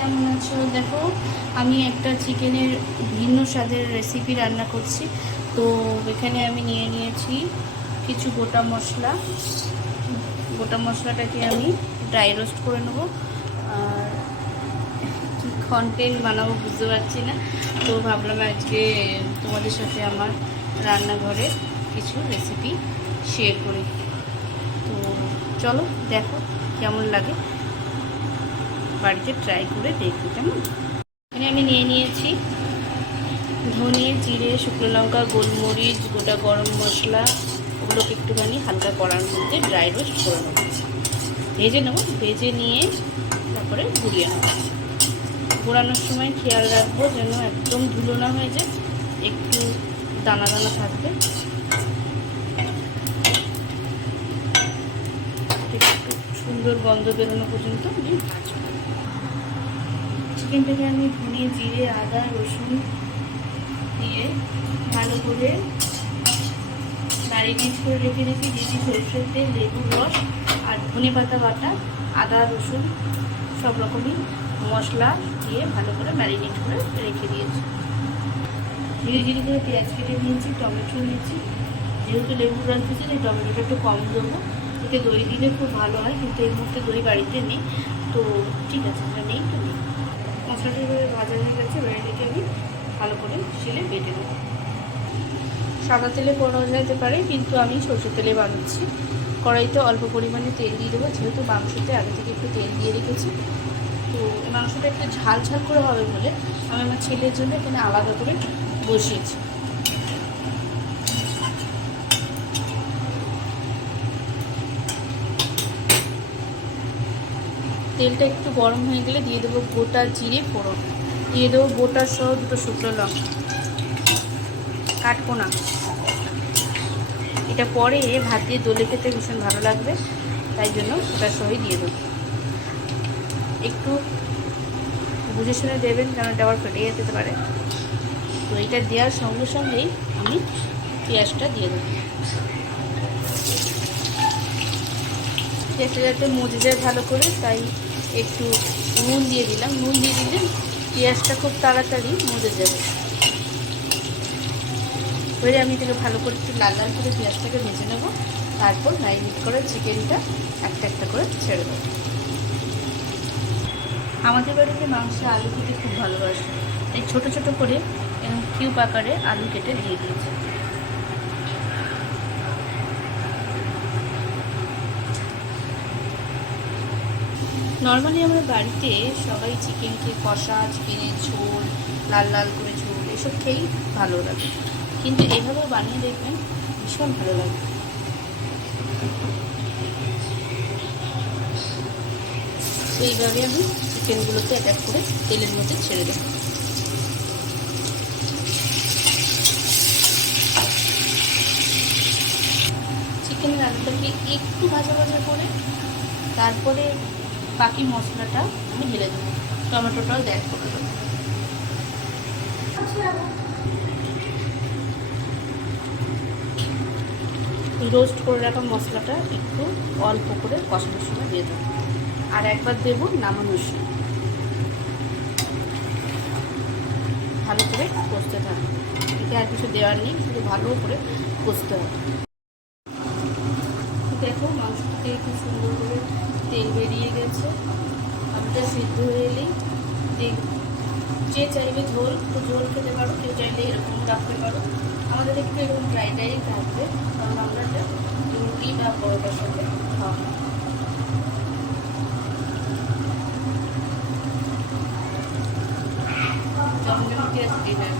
কেমন আছো? দেখো, আমি একটা চিকেনের ভিন্ন স্বাদের রেসিপি রান্না করছি। তো এখানে আমি নিয়ে নিয়েছি কিছু গোটা মশলা। গোটা মশলাটাকে আমি ড্রাই রোস্ট করে নেবো। আর কী কন্টেন্ট বানাবো বুঝতে পারছি না, তো ভাবলাম আজকে তোমাদের সাথে আমার রান্নাঘরের কিছু রেসিপি শেয়ার করি। তো চলো দেখো কেমন লাগে, বাড়িতে ট্রাই করে দেখবো কেমন। এখানে আমি নিয়ে নিয়েছি ধনে, জিরে, শুকনো লঙ্কা, গোলমরিচ, গোটা গরম মশলা। ওগুলোকে একটুখানি হালকা কড়ার মধ্যে ড্রাই রোস্ট করে নেবো, ভেজে নেবো। ভেজে নিয়ে তারপরে গুঁড়িয়ে নেবো। গুঁড়ানোর সময় খেয়াল রাখবো যেন একদম ধুলো না হয়ে যায়, একটু দানা দানা থাকবে। একটু সুন্দর গন্ধ বেরোনো পর্যন্ত আমি ভাজবো। চিকেনটাকে আমি ধনে, জিরে, আদা, রসুন দিয়ে ভালো করে ম্যারিনেট করে রেখে দিয়েছি। দিয়েছি সরষের তেল, লেবুর রস আর ধনে পাতা বাটা, আদা রসুন সব রকমই মশলা দিয়ে ভালো করে ম্যারিনেট করে রেখে দিয়েছি। ধীরে ধীরে করে পেঁয়াজ কেটে নিয়েছি, টমেটো নিয়েছি। যেহেতু লেবুর রস দিয়েছি তাই টমেটোটা একটু কম দেবো। এতে দই দিলে খুব ভালো হয়, কিন্তু এই মুহূর্তে দই বাড়িতে নেই, তো ঠিক আছে, নেই তো নেই। মশলাটা ভাজা হয়ে গেছে, এটাকে আমি ভালো করে শিলে বেটে নেব। সাদা তেলে করা যেতে পারে, কিন্তু আমি সরষের তেলে বানাচ্ছি। কড়াইতে অল্প পরিমাণে তেল দিয়ে দেবো, যেহেতু মাংসতে আগে থেকে একটু তেল দিয়ে রেখেছি। তো এই মাংসটা একটু ঝাল ঝাল করে হবে বলে আমি আমার ছেলের জন্য এখানে আলাদা করে বসিয়েছি। তেলটা একটু গরম হয়ে গেলে দিয়ে দেবো গোটা জিরে ফোড়ন, দিয়ে দেবো গোটা সহ দুটো শুকনো লঙ্কা, কাটবো না। এটা পরে ভাত দিয়ে দলে খেতে ভীষণ ভালো লাগবে, তাই জন্য ওটা সহই দিয়ে দেবো। একটু বুঝে শুনে দেবেন, কারণ এটা আবার ফেটে যেতে পারে। তো এটা দেওয়ার সঙ্গে সঙ্গেই আমি পেঁয়াজটা দিয়ে দেবো। পেঁয়াজটা যাতে মজে যায় ভালো করে, তাই একটু নুন দিয়ে দিলাম। নুন দিয়ে দিলে পেঁয়াজটা খুব তাড়াতাড়ি মজে যাবে। এবারে আমি এটাকে ভালো করে একটু লাল লাল করে পেঁয়াজটাকে ভেজে নেবো। তারপর ম্যারিনেট করে চিকেনটা একটা একটা করে ছেড়ে দেবো। আমাদের বাড়িতে মাংসে আলু খেতে খুব ভালোবাসে, তাই ছোটো ছোটো করে কিউব আকারে আলু কেটে দিয়ে দিয়েছি। নর্মালি আমার বাড়িতে সবাই চিকেনকে কষা, চিকেনের ঝোল, লাল লাল করে ঝোল এসব খেয়েই ভালো লাগে, কিন্তু এভাবেও বানিয়ে দেখবেন ভীষণ ভালো লাগে। তো এইভাবে আমি চিকেনগুলোকে এক এক করে তেলের মধ্যে ছেড়ে দেবো। চিকেনের আলুটাকে একটু ভাজা ভাজা করে তারপরে বাকি মশলাটা আমি ঢেলে দেবো, টমেটোটাও অ্যাড করে দেবো। রোস্ট করে রাখা মশলাটা একটু অল্প করে কষানোর সময় দিয়ে দেবো, আর একবার দেবো নামানোর সময়। ভালো করে কষতে থাকবে, এতে আর কিছু দেওয়ার নেই, শুধু ভালো করে কষতে হবে। দেখো মাংসটাকে খুব সুন্দর করে তেল বেরিয়ে গেছে। আলুটা সিদ্ধ হয়ে এলেই যে চাইবে ঝোল তো ঝোল খেতে পারো, কেউ চাইলে এরকম রাখতে পারো। আমাদের একটু এরকম ড্রাই ড্রাই থাকবে, কারণ আমরা রুটি বা পরোটার সাথে খাওয়া হয়। জমজমটি আছে ডিনার।